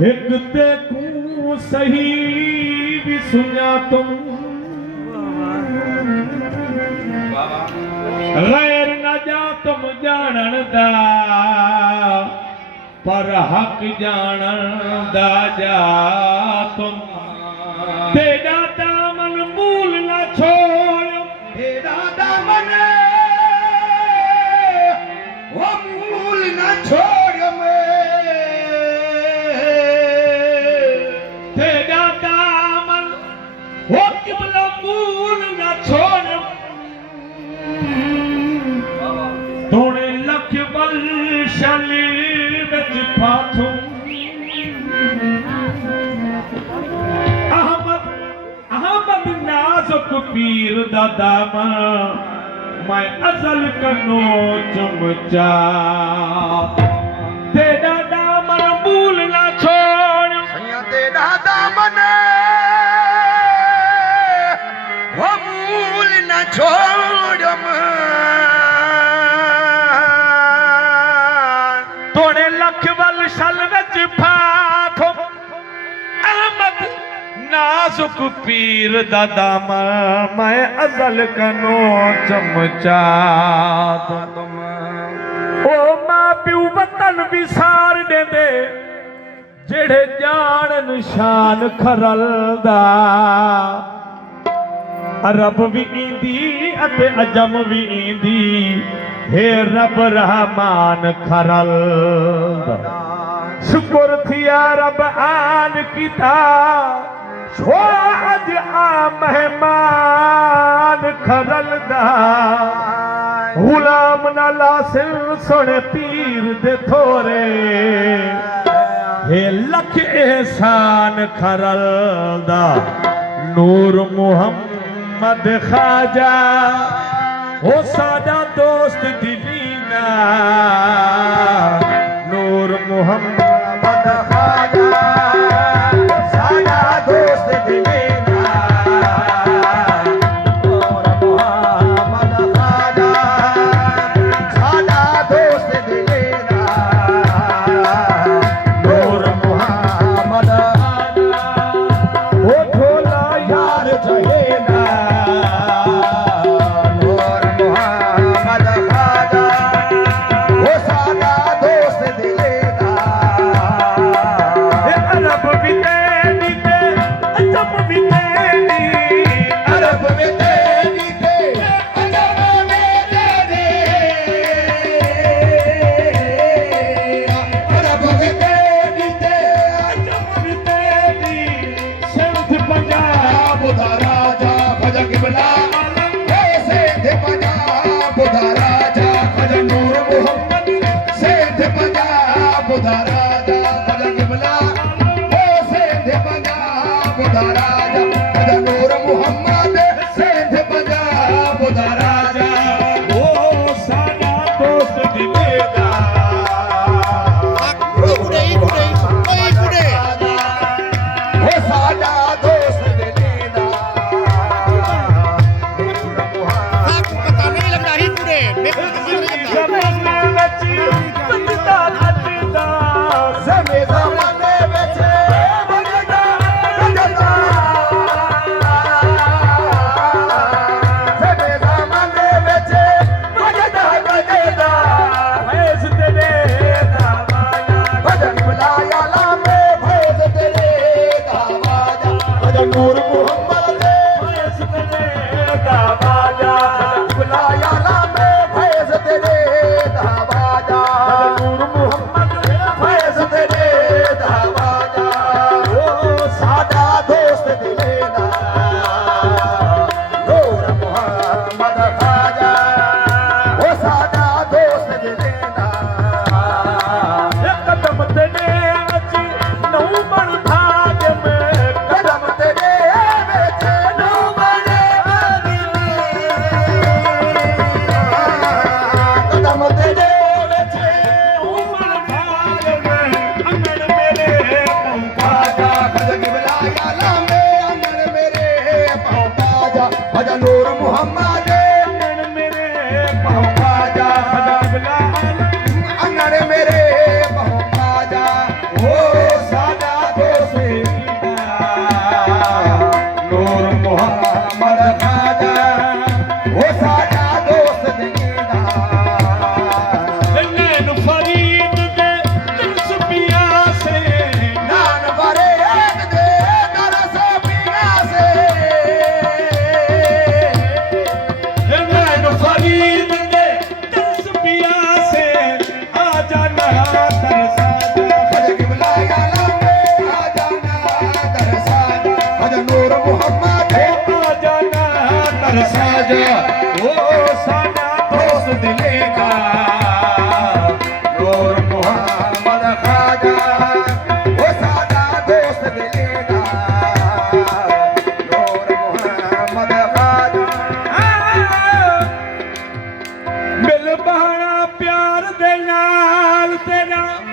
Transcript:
एक ते कू सही भी सुना तुम गैर न जा तुम जानन दा पर हक जानन दा जा तुम तेरा दामन मूल न छोड़ तेरा दामन वो मूल न छोड़ मैं तेरा दामन वो किबला मूल न छोड़ तोड़े लख बल शली विच फाथू अहमद नाजुक पीर दा दामन मैं अजल कनो चमचा तेरा दामन मूल ना छोड़ सैया तेरा दामन वो मूल न छोड़ मैं तोड़े लख बल शल विच फाथू अहमद नाजुक पीर दा दामन मैं अजल कनो चमचा तुम ओ मां प्यू वतन विसार देंदे जेड़े जान निशान खरल दा अरब भी इंदी अते अजम भी इंदी हे रब रहमान खरल दा शुक्र थिया रब आन किता छो अज आ मेहमान खरल दा गुलाम न लासिल सोने पीर दे थोरे हे लख एहसान खरल दा नूर मुहम्मद खाजा हो सादा दोस्त दिलीना नूर मुहम्मद खाजा सादा दोस्त दिलेना नूर मुहम्मद खाजा सादा दोस्त दिलेना नूर मुहम्मद हो ढोला यार जहेना नूर मुहम्मद खाजा वो सादा दोस्त दिलेना हे अरब भी तेरी ते अजम भी तेरी अरब में तेरी ते अजम में तेरी अरब में तेरी ते अजम भी तेरी सिंध पंजाब बुधा राजा खजा किबला ऐसे थे पंजाब बुधा राजा खजा नूर मोहम्मद से थे पंजाब बुधा राजा खजा किबला ऐसे थे पंजाब बुधा राजा खजा नूर मोहम्मद से थे पंजाब बुधा राजा ओ सादा दोस्त दिलेदा वो सादा दोस्त दिलेदा ज़माने विच बजदा अजदा ज़मे ज़माने विच बजदा बजदा ज़मे ज़माने विच बजदा बजदा फैज़ तेरे दावाना भजन बुलाया लामे फैज़ तेरे दावाजा भजन नूर मुहम्मद फैज़ तेरे दावाना बुलाया लामे फैज़ तेरे दावाजा नूर मोहम्मद फैज़ तेरे दावाजा ओ सादा दोस्त दिलेना नूर मुहम्मद खाजा ओ सादा दोस्त दिलेना कदम तेरे विच नौ बण भाग में कदम तेरे विच नौ बड़े भाग कदम तेरे विच नौ बण भाग में अंगण मेरे खाजा खजग बुलाया लामे अंगन मेरे पाँव खाजा भजन नूर मुहम्मद अंगण मेरे पाँव खाजा खदा बिला अंगन मेरे पाँव खाजा ओ सादा ओ साडा दोस्त दिले का